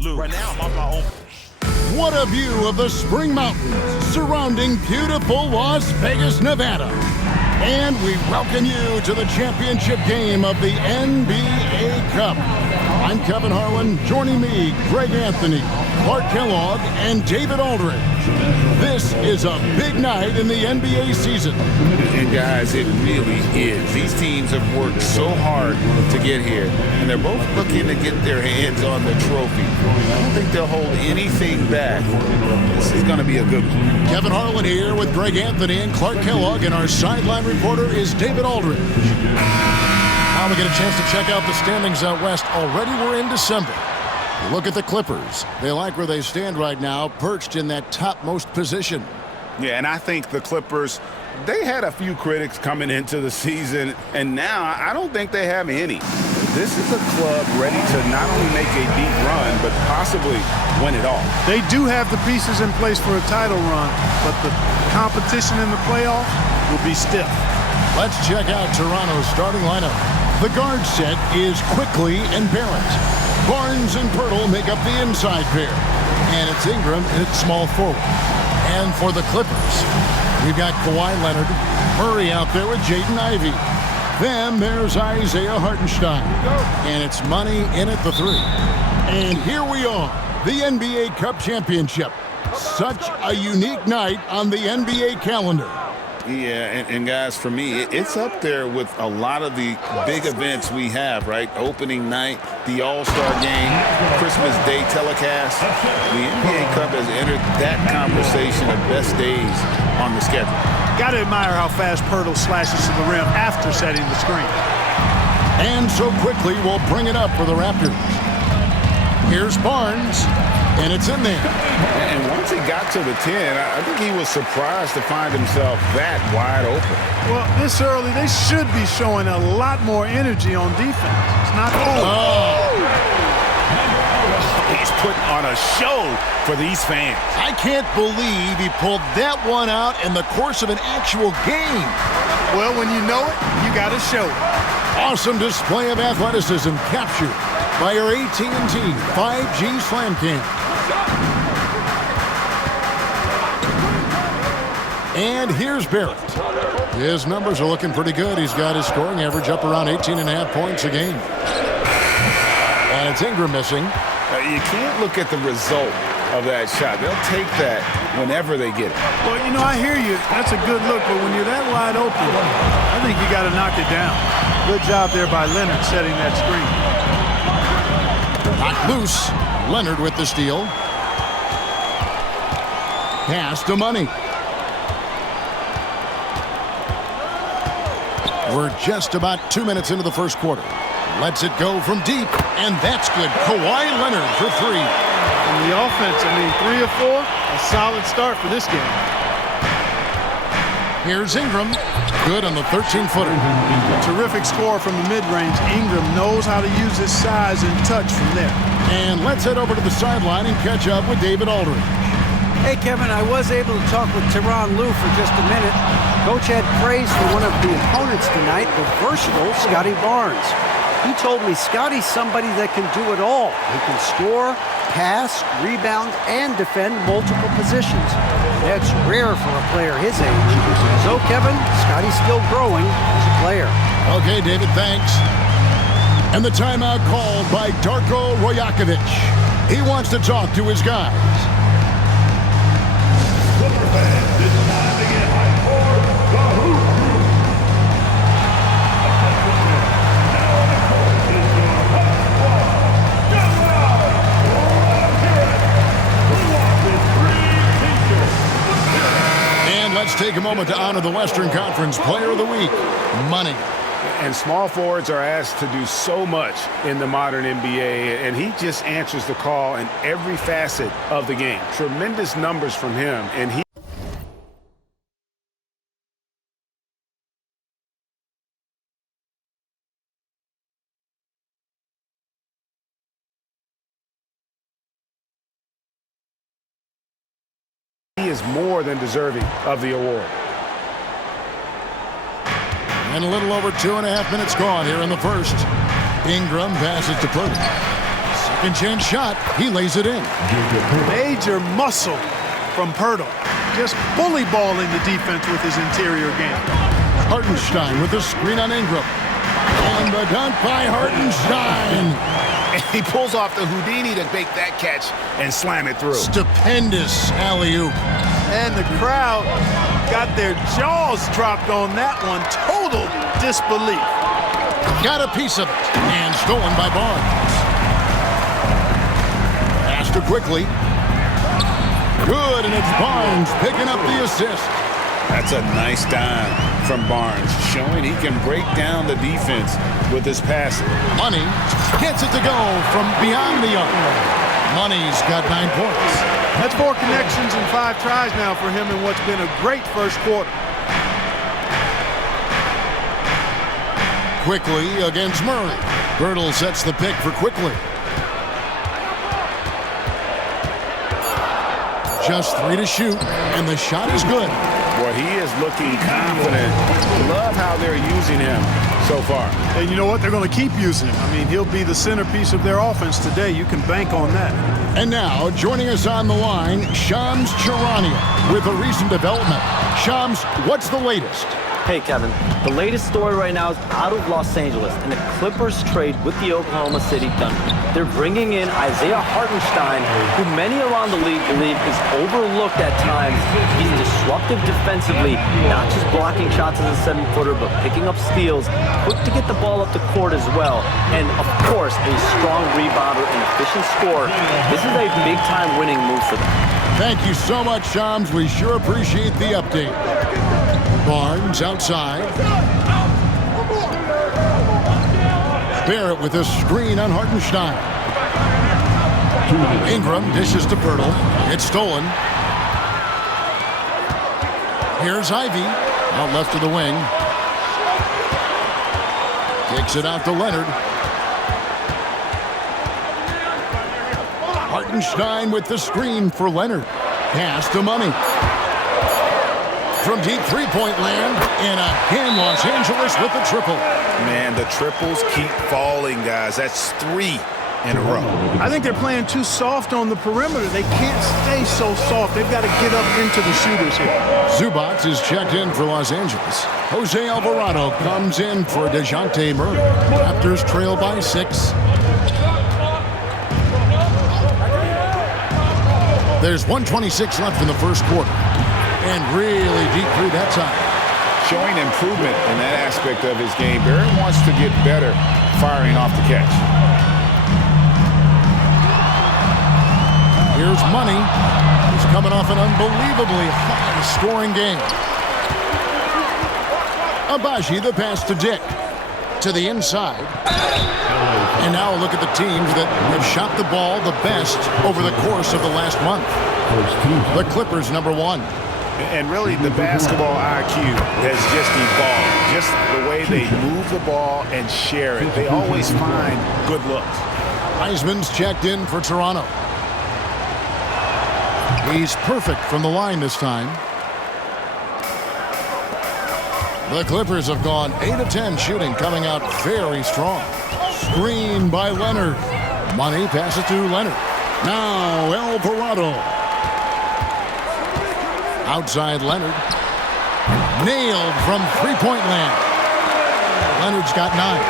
Right now, I'm off my own. What a view of the Spring Mountains surrounding beautiful Las Vegas, Nevada. And we welcome you to the championship game of the NBA Cup. I'm Kevin Harlan. Joining me, Greg Anthony, Clark Kellogg, and David Aldridge. This is a big night in the NBA season. And guys, it really is. These teams have worked so hard to get here, and they're both looking to get their hands on the trophy. I don't think they'll hold anything back. This is going to be a good one. Kevin Harlan here with Greg Anthony and Clark Kellogg, and our sideline reporter is David Aldridge. Now we get a chance to check out the standings out west. Already we're in December. Look at the Clippers. They like where they stand right now, perched in that topmost position. Yeah, and I think the Clippers, they had a few critics coming into the season, and now I don't think they have any. This is a club ready to not only make a deep run, but possibly win it all. They do have the pieces in place for a title run, but the competition in the playoffs will be stiff. Let's check out Toronto's starting lineup. The guard set is Quickly and Barrett. Barnes and Pirtle make up the inside pair. And it's Ingram at small forward. And for the Clippers, we've got Kawhi Leonard, Murray out there with Jaden Ivey. Then there's Isaiah Hartenstein. And it's Money in at the three. And here we are, the NBA Cup Championship. Such a unique night on the NBA calendar. Yeah, and guys, for me, it's up there with a lot of the big events we have, right? Opening night, the All-Star Game, Christmas Day telecast. The NBA Cup has entered that conversation of best days on the schedule. Got to admire how fast Pirtle slashes to the rim after setting the screen. And so Quickly will bring it up for the Raptors. Here's Barnes, and it's in there. And once he got to the 10, I think he was surprised to find himself that wide open. Well, this early, they should be showing a lot more energy on defense. It's not cool. He's putting on a show for these fans. I can't believe he pulled that one out in the course of an actual game. Well, when you know it, you got to show it. Awesome display of athleticism captured by our AT&T 5G Slam Cam. And here's Barrett. His numbers are looking pretty good. He's got his scoring average up around 18.5 points a game. And it's Ingram missing. You can't look at the result of that shot. They'll take that whenever they get it. Well, you know, I hear you. That's a good look, but when you're that wide open, I think you got to knock it down. Good job there by Leonard setting that screen. Knocked loose. Leonard with the steal. Pass to Money. We're just about 2 minutes into the first quarter. Lets it go from deep, and that's good. Kawhi Leonard for three. And the offense, 3 of 4, a solid start for this game. Here's Ingram. Good on the 13-footer. Terrific score from the mid-range. Ingram knows how to use his size and touch from there. And let's head over to the sideline and catch up with David Aldridge. Hey, Kevin, I was able to talk with Tyronn Lue for just a minute. Coach had praise for one of the opponents tonight, the versatile Scotty Barnes. He told me Scotty's somebody that can do it all. He can score, pass, rebound, and defend multiple positions. That's rare for a player his age. So, Kevin, Scotty's still growing as a player. Okay, David, thanks. And the timeout called by Darko Rajakovic. He wants to talk to his guys. Let's take a moment to honor the Western Conference Player of the Week, Money. And small forwards are asked to do so much in the modern NBA, and he just answers the call in every facet of the game. Tremendous numbers from him, and he is more than deserving of the award. And a little over 2.5 minutes gone here in the first. Ingram passes to Pirtle. Second chance shot. He lays it in. Major muscle from Pirtle. Just bully balling the defense with his interior game. Hartenstein with the screen on Ingram. And the dunk by Hartenstein. And he pulls off the Houdini to make that catch and slam it through. Stupendous alley-oop. And the crowd got their jaws dropped on that one. Total disbelief. Got a piece of it. And stolen by Barnes. Pass to Quickly. Good, and it's Barnes picking up the assist. That's a nice dime from Barnes, showing he can break down the defense with his passing. Money gets it to go from beyond the arc. Money's got 9 points. That's 4 connections and 5 tries now for him in what's been a great first quarter. Quickly against Murray. Birtle sets the pick for Quickly. Just 3 to shoot, and the shot is good. Boy, he is looking confident. Love how they're using him so far. And you know what? They're going to keep using him. I mean, he'll be the centerpiece of their offense today. You can bank on that. And now, joining us on the line, Shams Charania with a recent development. Shams, what's the latest? Hey, Kevin. The latest story right now is out of Los Angeles, and the Clippers trade with the Oklahoma City Thunder. They're bringing in Isaiah Hartenstein, who many around the league believe is overlooked at times. He's disruptive defensively, not just blocking shots as a 7-footer, but picking up steals, quick to get the ball up the court as well, and, of course, a strong rebounder and efficient scorer. This is a big-time winning move for them. Thank you so much, Shams. We sure appreciate the update. Barnes outside. Barrett with a screen on Hartenstein. Ingram dishes to Pirtle. It's stolen. Here's Ivy. Out left to the wing. Kicks it out to Leonard. Hartenstein with the screen for Leonard. Pass to Money. From deep three-point land, and again, Los Angeles with the triple. Man, the triples keep falling, guys. That's 3 in a row. I think they're playing too soft on the perimeter. They can't stay so soft. They've got to get up into the shooters here. Zubac is checked in for Los Angeles. Jose Alvarado comes in for DeJounte Murray. Raptors trail by 6. There's 1:26 left in the first quarter. And really deep through that time. Showing improvement in that aspect of his game. Barrett wants to get better firing off the catch. Here's Money. He's coming off an unbelievably high-scoring game. Abaji, the pass to Dick. To the inside. And now look at the teams that have shot the ball the best over the course of the last month. The Clippers, number 1. And really, the basketball IQ has just evolved. Just the way they move the ball and share it. They always find good looks. Heisman's checked in for Toronto. He's perfect from the line this time. The Clippers have gone 8 of 10 shooting, coming out very strong. Screen by Leonard. Money passes to Leonard. Now Alvarado. Outside Leonard. Nailed from three-point land. Leonard's got 9.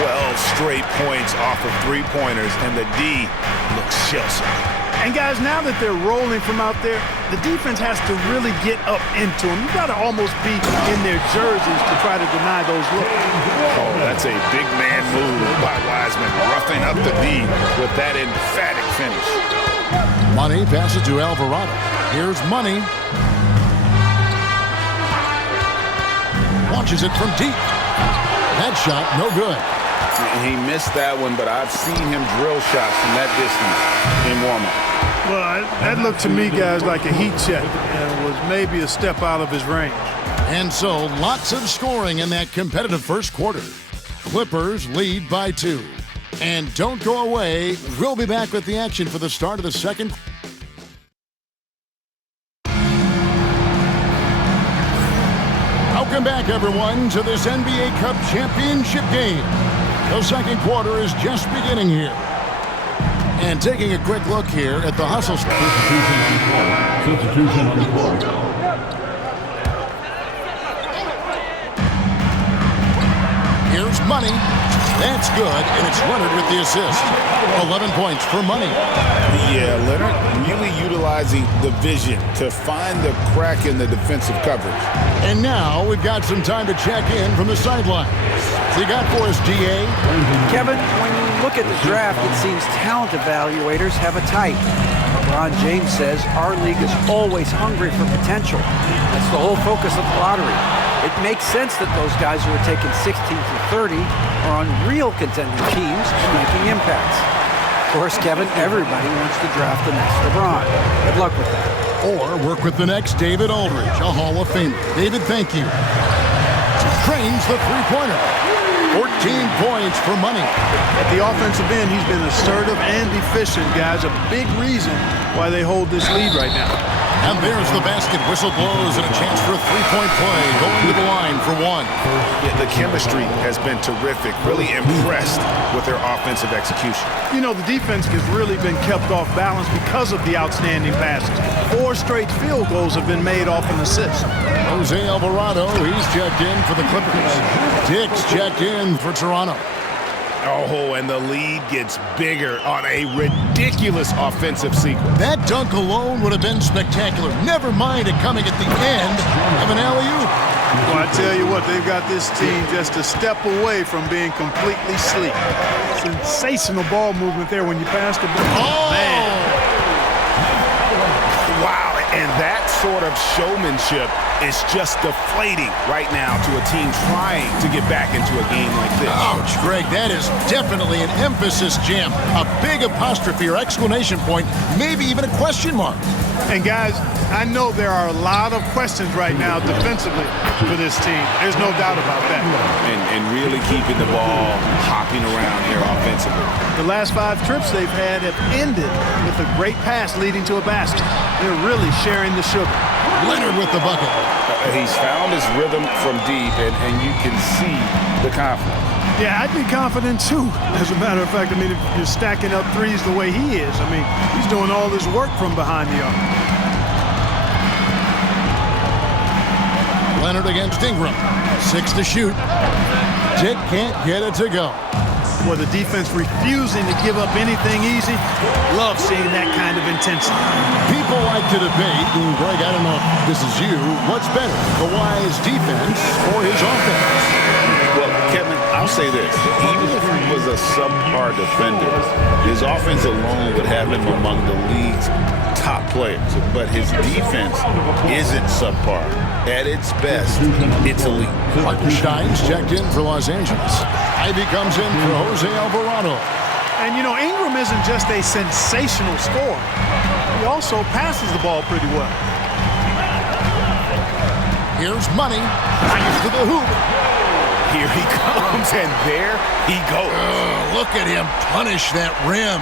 12 straight points off of three-pointers, and the D looks shell-shocked. And guys, now that they're rolling from out there, the defense has to really get up into them. You've got to almost be in their jerseys to try to deny those looks. Oh, that's a big man move by Wiseman, roughing up the D with that emphatic finish. Money passes to Alvarado. Here's Money. Launches it from deep. That shot, no good. He missed that one, but I've seen him drill shots from that distance in warm-up. Well, that looked to me, guys, like a heat check and was maybe a step out of his range. And so, lots of scoring in that competitive first quarter. Clippers lead by 2. And don't go away. We'll be back with the action for the start of the second. Welcome back, everyone, to this NBA Cup championship game. The second quarter is just beginning here. And taking a quick look here at the hustle. Substitution on the court. Here's Money. That's good, and it's Leonard with the assist. 11 points for Money. Yeah, Leonard really utilizing the vision to find the crack in the defensive coverage. And now we've got some time to check in from the sideline. So you got for us, DA? Kevin, when you look at the draft, it seems talent evaluators have a type. LeBron James says our league is always hungry for potential. That's the whole focus of the lottery. It makes sense that those guys who are taken 16 through 30 are on real contending teams and making impacts. Of course, Kevin, everybody wants to draft the next LeBron. Good luck with that. Or work with the next David Aldridge, a Hall of Famer. David, thank you. Trains the three-pointer. 14 points for Money. At the offensive end, he's been assertive and efficient, guys. A big reason why they hold this lead right now. And there's the basket. Whistle blows and a chance for a three-point play. Going to the line for one. Yeah, the chemistry has been terrific. Really impressed with their offensive execution. You know, the defense has really been kept off balance because of the outstanding passes. 4 straight field goals have been made off an assist. Jose Alvarado, he's checked in for the Clippers. Dick's checked in for Toronto. Oh, and the lead gets bigger on a ridiculous offensive sequence. That dunk alone would have been spectacular. Never mind it coming at the end of an alley-oop. Well, I tell you what, they've got this team just a step away from being completely sleep. Sensational ball movement there when you pass the ball. Oh! Man. Wow, and that sort of showmanship is just deflating right now to a team trying to get back into a game like this. Ouch, Greg, that is definitely an emphasis jam. A big apostrophe or exclamation point, maybe even a question mark. And guys, I know there are a lot of questions right now defensively for this team. There's no doubt about that. And really keeping the ball hopping around here offensively. The last 5 trips they've had have ended with a great pass leading to a basket. They're really sharing the sugar. Leonard with the bucket. He's found his rhythm from deep, and you can see the confidence. Yeah, I'd be confident too. As a matter of fact, I mean, if you're stacking up threes the way he is, I mean, he's doing all this work from behind the arc. Leonard against Ingram. 6 to shoot. Dick can't get it to go. Well, the defense refusing to give up anything easy. Love seeing that kind of intensity. People like to debate, and Greg, I don't know if this is you, what's better, Kawhi's defense or his offense? Well, Kevin, I'll say this. Even if he was a subpar defender, his offense alone would have him among the league's top players. But his defense isn't subpar. At its best, it's elite. Hartenstein's checked in for Los Angeles. Ivy comes in for Jose Alvarado. And, you know, Ingram isn't just a sensational scorer. He also passes the ball pretty well. Here's Money. Nice to the hoop. Here he comes, and there he goes. Look at him punish that rim.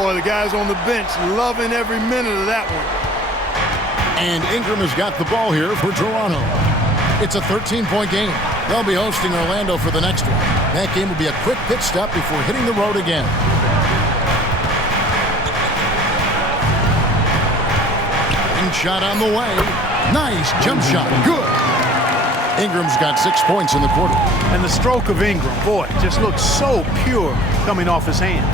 Boy, the guys on the bench loving every minute of that one. And Ingram has got the ball here for Toronto. It's a 13-point game. They'll be hosting Orlando for the next one. That game will be a quick pit stop before hitting the road again. And shot on the way. Nice jump shot. Good. Ingram's got 6 points in the quarter. And the stroke of Ingram, boy, just looks so pure coming off his hand.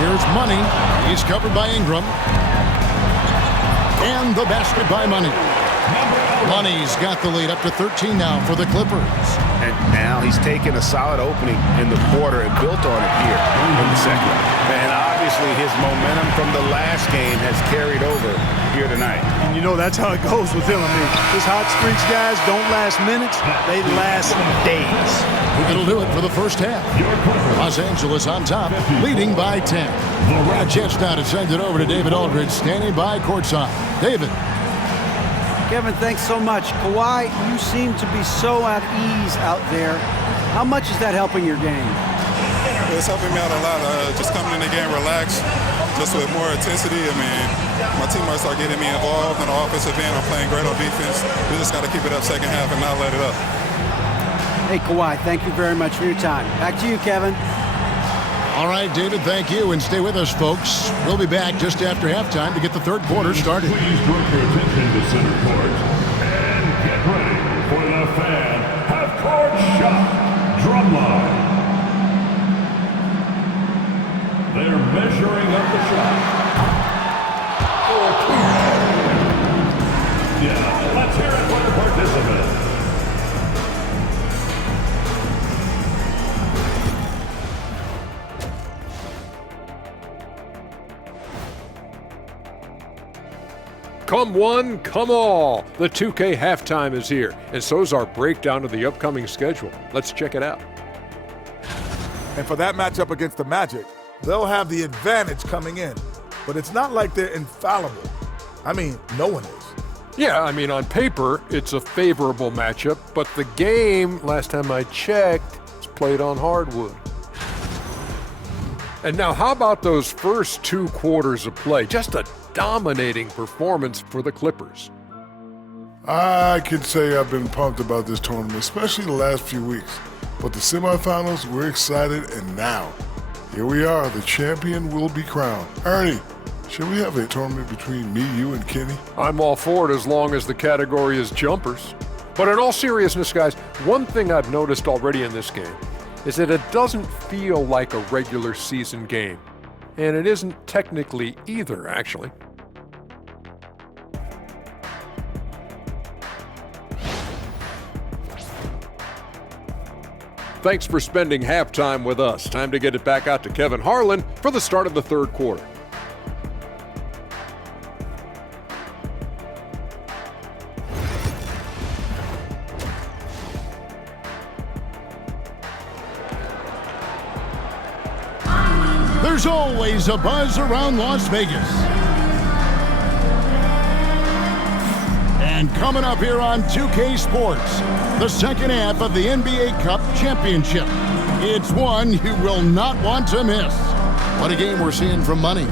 Here's Money. He's covered by Ingram. And the basket by Money. Money's got the lead up to 13 now for the Clippers. And now he's taken a solid opening in the quarter and built on it here in the second. And obviously his momentum from the last game has carried over here tonight. And you know that's how it goes with him. I mean, his hot streaks, guys, don't last minutes. They last days. It'll do it for the first half. Los Angeles on top, leading by 10. A chance now to send it over to David Aldridge, standing by courtside. David. Kevin, thanks so much. Kawhi, you seem to be so at ease out there. How much is that helping your game? It's helping me out a lot. Just coming in the game relaxed, just with more intensity. I mean, my teammates are getting me involved on the offensive end. I'm playing great on defense. We just got to keep it up second half and not let it up. Hey, Kawhi, thank you very much for your time. Back to you, Kevin. All right, David, thank you, and stay with us, folks. We'll be back just after halftime to get the third quarter started. Please direct your attention to center court and get ready for the fan half-court shot drumline. They're measuring up the shot. Yeah, let's hear it for the participant. Come one, come all. The 2K halftime is here, and so's our breakdown of the upcoming schedule. Let's check it out. And for that matchup against the Magic, they'll have the advantage coming in. But it's not like they're infallible. I mean, no one is. Yeah, I mean, on paper, it's a favorable matchup, but the game, last time I checked, is played on hardwood. And now, how about those first 2 quarters of play? Just a dominating performance for the Clippers. I can say I've been pumped about this tournament, especially the last few weeks. But the semifinals, we're excited, and now, here we are. The champion will be crowned. Ernie, should we have a tournament between me, you, and Kenny? I'm all for it as long as the category is jumpers. But in all seriousness, guys, one thing I've noticed already in this game is that it doesn't feel like a regular season game. And it isn't technically either, actually. Thanks for spending halftime with us. Time to get it back out to Kevin Harlan for the start of the third quarter. There's always a buzz around Las Vegas. And coming up here on 2K Sports, the second half of the NBA Cup Championship. It's one you will not want to miss. What a game we're seeing from Money.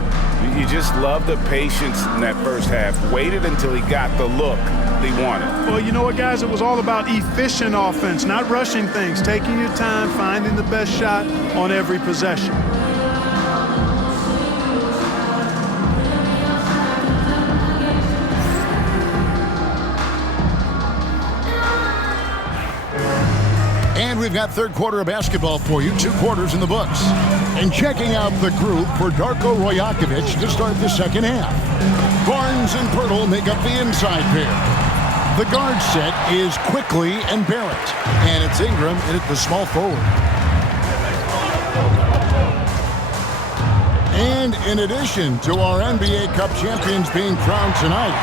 You just love the patience in that first half. Waited until he got the look he wanted. Well, you know what, guys? It was all about efficient offense, not rushing things, taking your time, finding the best shot on every possession. And we've got third quarter of basketball for you, 2 quarters in the books. And checking out the group for Darko Rajakovic to start the second half. Barnes and Pirtle make up the inside pair. The guard set is Quickly and Barrett. And it's Ingram in at the small forward. And in addition to our NBA Cup champions being crowned tonight,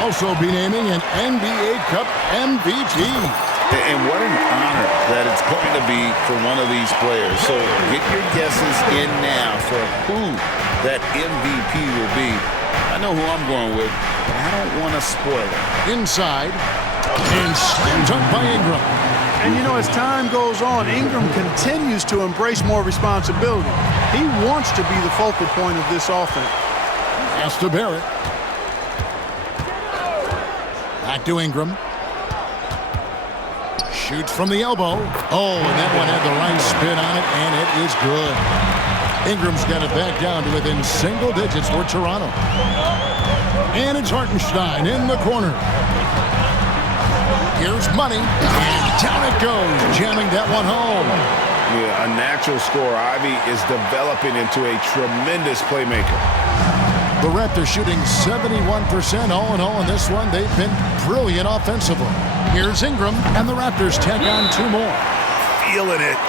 also be naming an NBA Cup MVP. And what an honor that it's going to be for one of these players. So get your guesses in now for who that MVP will be. I know who I'm going with, but I don't want to spoil it. Inside, and slammed up by Ingram. And you know, as time goes on, Ingram continues to embrace more responsibility. He wants to be the focal point of this offense. Pass to Barrett. Back to Ingram. Shoots from the elbow. Oh, and that one had the right spin on it, and it is good. Ingram's got it back down to within single digits for Toronto. And it's Hartenstein in the corner. Here's Money, and down it goes, jamming that one home. Yeah, a natural scorer. Ivy is developing into a tremendous playmaker. The Raptors shooting 71% all in all in this one. They've been brilliant offensively. Here's Ingram, and the Raptors tack on 2 more. Feeling it.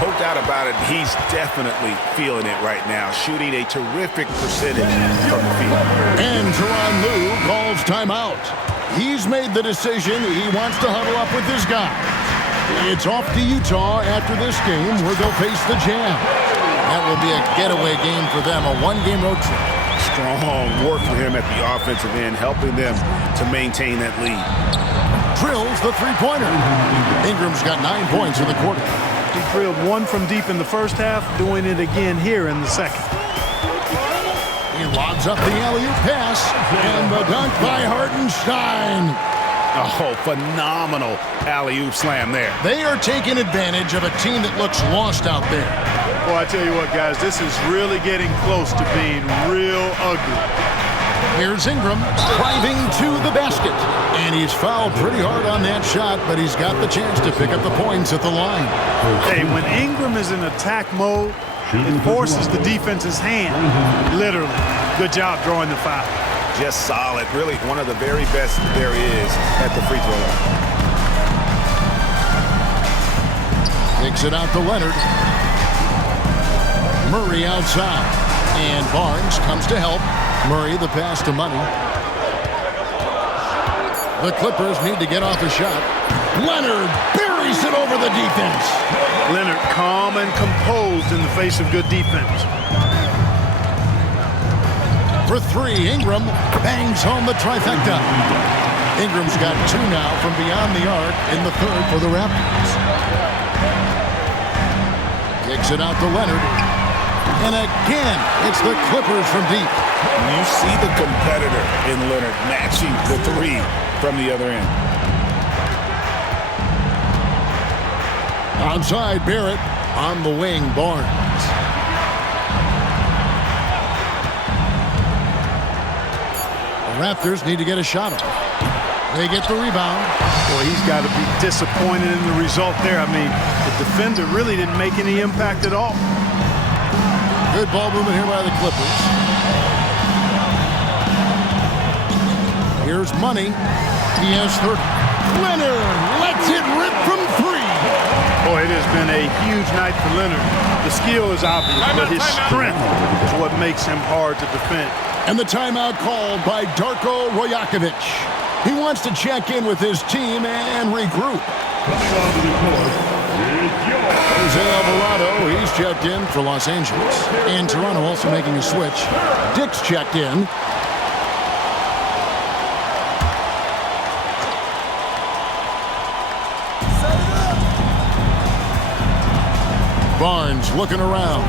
No doubt about it. He's definitely feeling it right now. Shooting a terrific percentage from the field. And Tyronn Lue calls timeout. He's made the decision. He wants to huddle up with his guys. It's off to Utah after this game where they'll face the Jazz. That will be a getaway game for them, a 1-game road trip. Strong work for him at the offensive end, helping them to maintain that lead. Drills the 3-pointer. Ingram's got 9 points in the quarter. He drilled 1 from deep in the first half, doing it again here in the second. He lobs up the alley-oop pass, and the dunk by Hartenstein. Oh, phenomenal alley-oop slam there. They are taking advantage of a team that looks lost out there. Well, I tell you what, guys, this is really getting close to being real ugly. Here's Ingram driving to the basket. And he's fouled pretty hard on that shot, but he's got the chance to pick up the points at the line. Hey, when Ingram is in attack mode, it forces the defense's hand, literally. Good job drawing the foul. Just solid. Really one of the very best there is at the free throw line. Takes it out to Leonard. Murray outside. And Barnes comes to help. Murray the pass to Money. The Clippers need to get off a shot. Leonard buries it over the defense. Leonard calm and composed in the face of good defense. For three, Ingram bangs home the trifecta. Ingram's got two now from beyond the arc in the third for the Raptors. Kicks it out to Leonard. And again, it's the Clippers from deep. You see the competitor in Leonard matching the three from the other end. Outside, Barrett. On the wing, Barnes. The Raptors need to get a shot off. They get the rebound. Boy, he's got to be disappointed in the result there. I mean, the defender really didn't make any impact at all. Good ball movement here by the Clippers. Here's Money. He has third. Leonard lets it rip from three. Boy, it has been a huge night for Leonard. The skill is obvious, but his strength is what makes him hard to defend. And the timeout called by Darko Rajakovic. He wants to check in with his team and regroup. Jose Alvarado, he's checked in for Los Angeles. And Toronto also making a switch. Dick's checked in. Barnes looking around.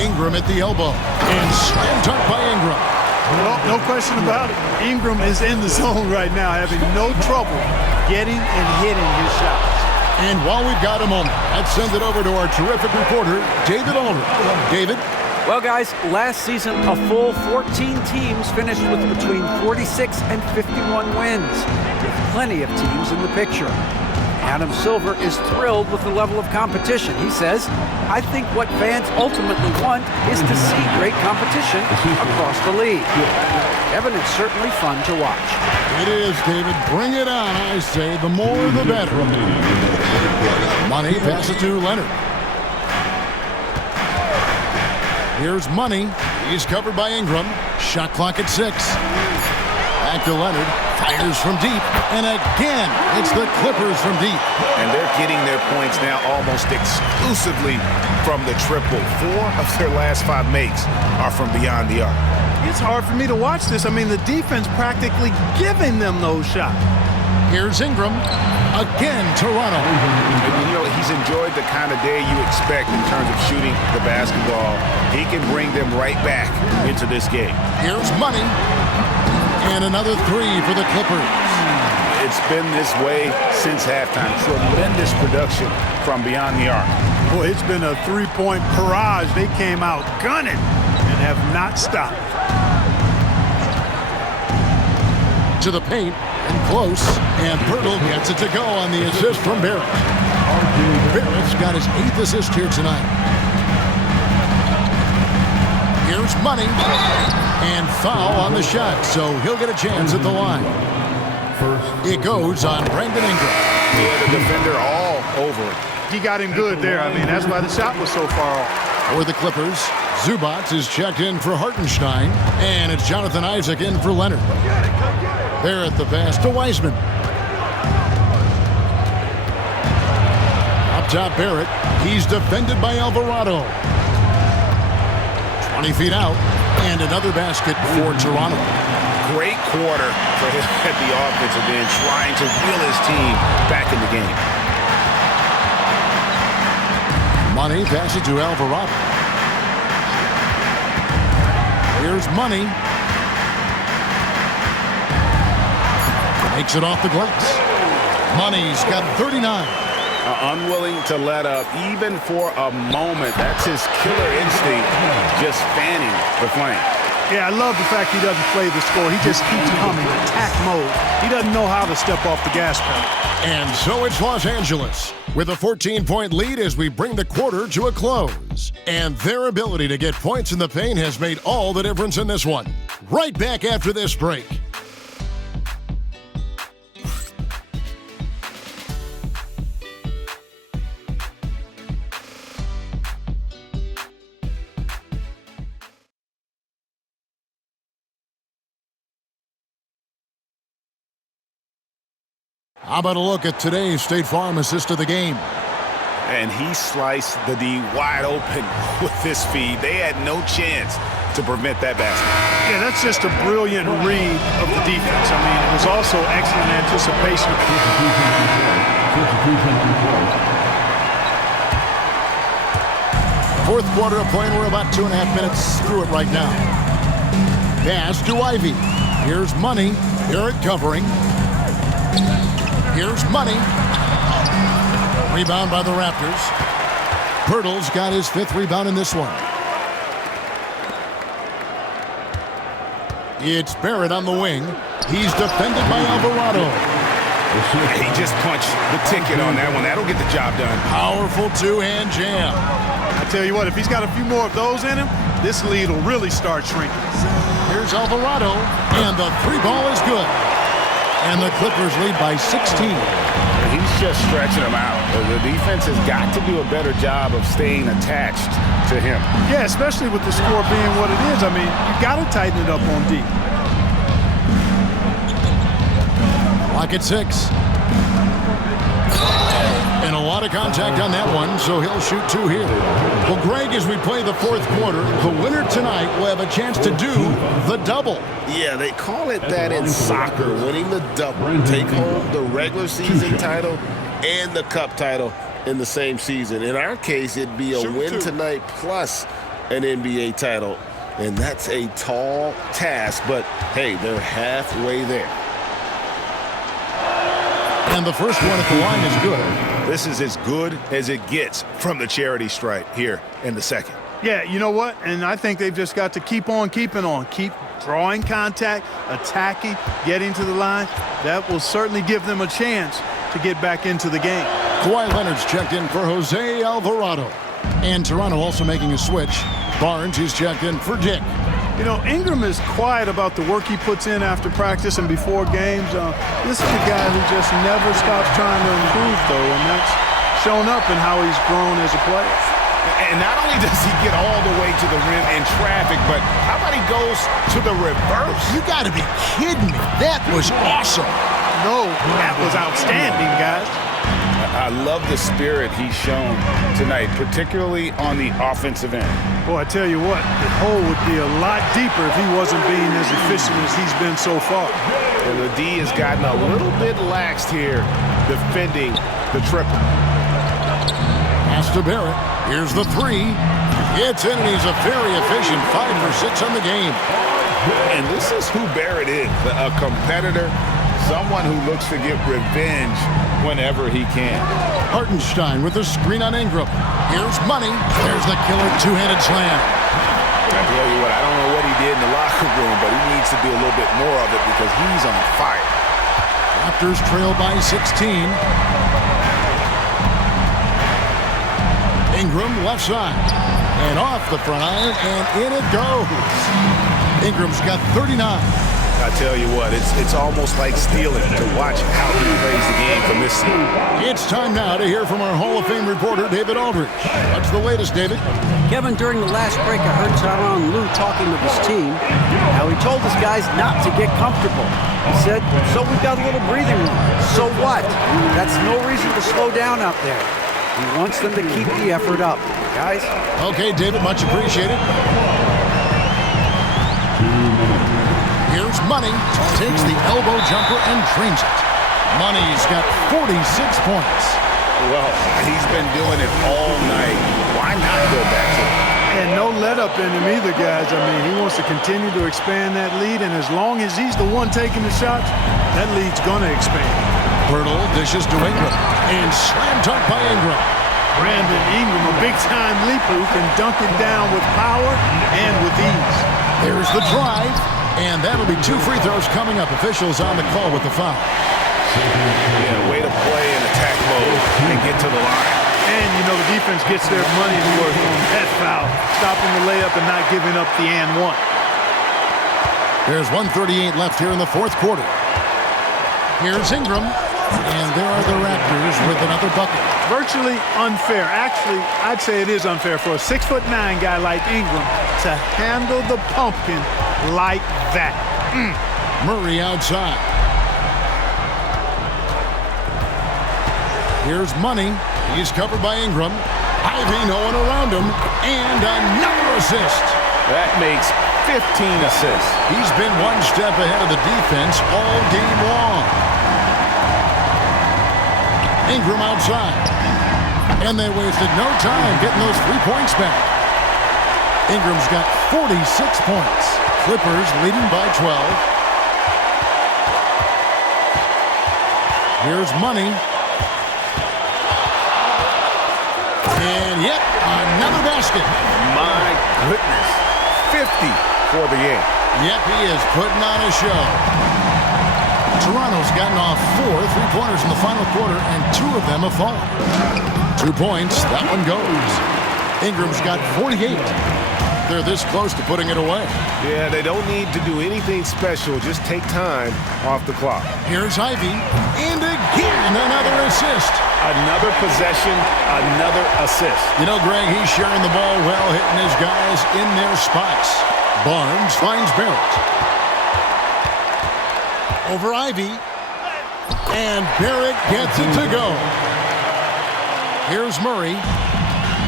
Ingram at the elbow. And slam dunk by Ingram. Well, no question about it. Ingram is in the zone right now, having no trouble getting and hitting his shots. And while we've got a moment, let's send it over to our terrific reporter, David Aldridge. David? Well, guys, last season, a full 14 teams finished with between 46 and 51 wins, with plenty of teams in the picture. Adam Silver is thrilled with the level of competition. He says, I think what fans ultimately want is to see great competition across the league. Kevin, it's certainly fun to watch. It is, David. Bring it on, I say. The more, the better. Money passes to Leonard. Here's Money. He's covered by Ingram. Shot clock at 6. Back to Leonard. Fires from deep. And again, it's the Clippers from deep. And they're getting their points now almost exclusively from the triple. 4 of their last 5 makes are from beyond the arc. It's hard for me to watch this. I mean, the defense practically giving them those shots. Here's Ingram. Again, Toronto. And you know, he's enjoyed the kind of day you expect in terms of shooting the basketball. He can bring them right back into this game. Here's Money. And another 3 for the Clippers. It's been this way since halftime. Tremendous production from beyond the arc. Boy, it's been a three-point barrage. They came out gunning and have not stopped. To the paint and close. And Pirtle gets it to go on the assist from Barrett. Barrett's got his 8th assist here tonight. Here's Money. And foul on the shot, so he'll get a chance at the line. It goes on Brandon Ingram. Yeah, the defender all over it. He got him good there. I mean, that's why the shot was so far off. For the Clippers, Zubac is checked in for Hartenstein, and it's Jonathan Isaac in for Leonard. Barrett the pass to Wiseman. Up top, Barrett. He's defended by Alvarado. 20 feet out. And another basket for Toronto. Great quarter for him at the offensive end, trying to wheel his team back in the game. Money passes to Alvarado. Here's Money. Makes it off the glass. Money's got 39. unwilling to let up even for a moment. That's his killer instinct, just fanning the flame. Yeah, I love the fact he doesn't play the score. He just keeps coming, attack mode. He doesn't know how to step off the gas pedal. And so it's Los Angeles with a 14-point lead as we bring the quarter to a close. And their ability to get points in the paint has made all the difference in this one. Right back after this break. How about a look at today's State Farm assist of the game? And he sliced the D wide open with this feed. They had no chance to prevent that basket. Yeah, that's just a brilliant read of the defense. I mean, it was also excellent anticipation. Fourth quarter of play, and we're about 2.5 minutes through it right now. Pass to Ivy. Here's Money. Garrett covering. Here's Money. Rebound by the Raptors. Pirtle's got his 5th rebound in this one. It's Barrett on the wing. He's defended by Alvarado. He just punched the ticket on that one. That'll get the job done. Powerful two-hand jam. I tell you what, if he's got a few more of those in him, this lead will really start shrinking. Here's Alvarado, and the 3-ball is good. And the Clippers lead by 16. He's just stretching them out. The defense has got to do a better job of staying attached to him. Yeah, especially with the score being what it is. I mean, you got to tighten it up on D. Clock at 6. And a lot of contact on that one, so he'll shoot 2 here. Well, Greg, as we play the fourth quarter, the winner tonight will have a chance to do the double. Yeah, they call it that in soccer, winning the double. Take home the regular season title and the cup title in the same season. In our case, it'd be a win tonight plus an NBA title. And that's a tall task, but hey, they're halfway there. And the first one at the line is good. This is as good as it gets from the charity stripe here in the second. Yeah, you know what? And I think they've just got to keep on keeping on. Keep drawing contact, attacking, getting to the line. That will certainly give them a chance to get back into the game. Kawhi Leonard's checked in for Jose Alvarado. And Toronto also making a switch. Barnes is checked in for Dick. You know, Ingram is quiet about the work he puts in after practice and before games. This is a guy who just never stops trying to improve, though, and that's shown up in how he's grown as a player. And not only does he get all the way to the rim in traffic, but how about he goes to the reverse? You got to be kidding me. That was awesome. No, that was outstanding, guys. I love the spirit he's shown tonight, particularly on the offensive end. Boy, I tell you what, the hole would be a lot deeper if he wasn't being as efficient as he's been so far. And the D has gotten a little bit laxed here defending the triple. Pass to Barrett. Here's the 3. It's in, and he's a very efficient 5 for 6 on the game. And this is who Barrett is, a competitor, someone who looks to get revenge whenever he can. Hartenstein with the screen on Ingram. Here's Money. There's the killer two-handed slam. I tell you what, I don't know what he did in the locker room, but he needs to do a little bit more of it because he's on fire. Raptors trail by 16. Ingram left side. And off the front iron, and in it goes. Ingram's got 39. I tell you what, it's almost like stealing to watch how he plays the game from this scene. It's time now to hear from our Hall of Fame reporter, David Aldridge. What's the latest, David? Kevin, during the last break, I heard Tyronn Lue talking with his team, how he told his guys not to get comfortable. He said, so we've got a little breathing room. So what? That's no reason to slow down out there. He wants them to keep the effort up. Guys? Okay, David, much appreciated. Here's Money. Takes the elbow jumper and drains it. Money's got 46 points. Well, he's been doing it all night. Why not go back to it? And no let up in him either, guys. I mean, he wants to continue to expand that lead, and as long as he's the one taking the shots, that lead's going to expand. Pirtle dishes to Ingram. And slam dunk by Ingram. Brandon Ingram, a big-time leaper who can dunk it down with power and with ease. There's the drive. And that'll be 2 free throws coming up. Officials on the call with the foul. Yeah, way to play in attack mode and get to the line. And, you know, the defense gets their money's worth on that foul, stopping the layup and not giving up the and one. There's 1:38 left here in the fourth quarter. Here's Ingram, and there are the Raptors with another bucket. Virtually unfair. Actually, I'd say it is unfair for a 6'9" guy like Ingram to handle the pumpkin like that. Murray outside. Here's Money. He's covered by Ingram. Ivy, no one around him. And another assist. That makes 15 assists. He's been one step ahead of the defense all game long. Ingram outside. And they wasted no time getting those 3 points back. Ingram's got 46 points. Clippers leading by 12. Here's Money. And yet another basket. My goodness. 50 for the game. Yep, he is putting on a show. Toronto's gotten off 4 3-pointers in the final quarter, and 2 of them have fallen. 2 points, that one goes. Ingram's got 48. They're this close to putting it away. Yeah, they don't need to do anything special. Just take time off the clock. Here's Ivy, and again another assist. Another possession, another assist. You know, Greg, he's sharing the ball well, hitting his guys in their spots. Barnes finds Barrett. Over Ivy. And Barrett gets it to go. Here's Murray.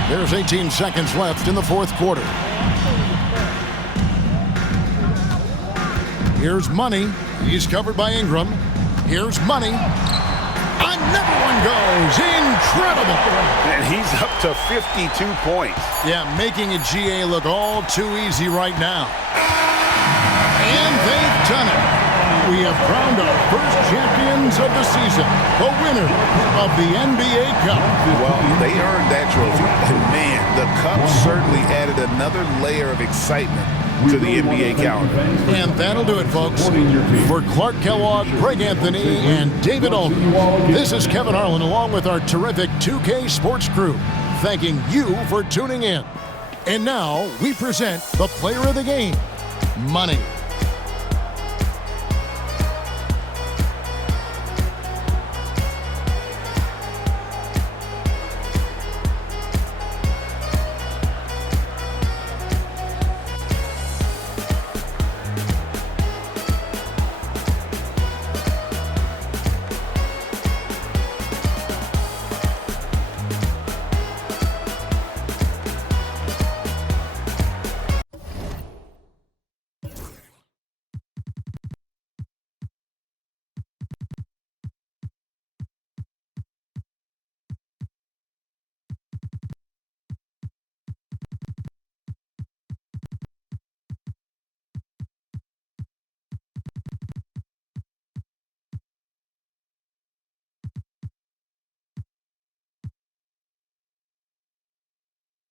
There's 18 seconds left in the fourth quarter. Here's Money. He's covered by Ingram. Here's Money. Another one goes. Incredible. And he's up to 52 points. Yeah, making a GA look all too easy right now. And they've done it. We have crowned our first champions of the season, the winner of the NBA Cup. Well, they earned that trophy. And man, the Cup certainly added another layer of excitement to the NBA calendar. And that'll do it, folks. For Clark Kellogg, Greg Anthony, and David Aldridge, this is Kevin Harlan along with our terrific 2K Sports crew, thanking you for tuning in. And now we present the player of the game, Money.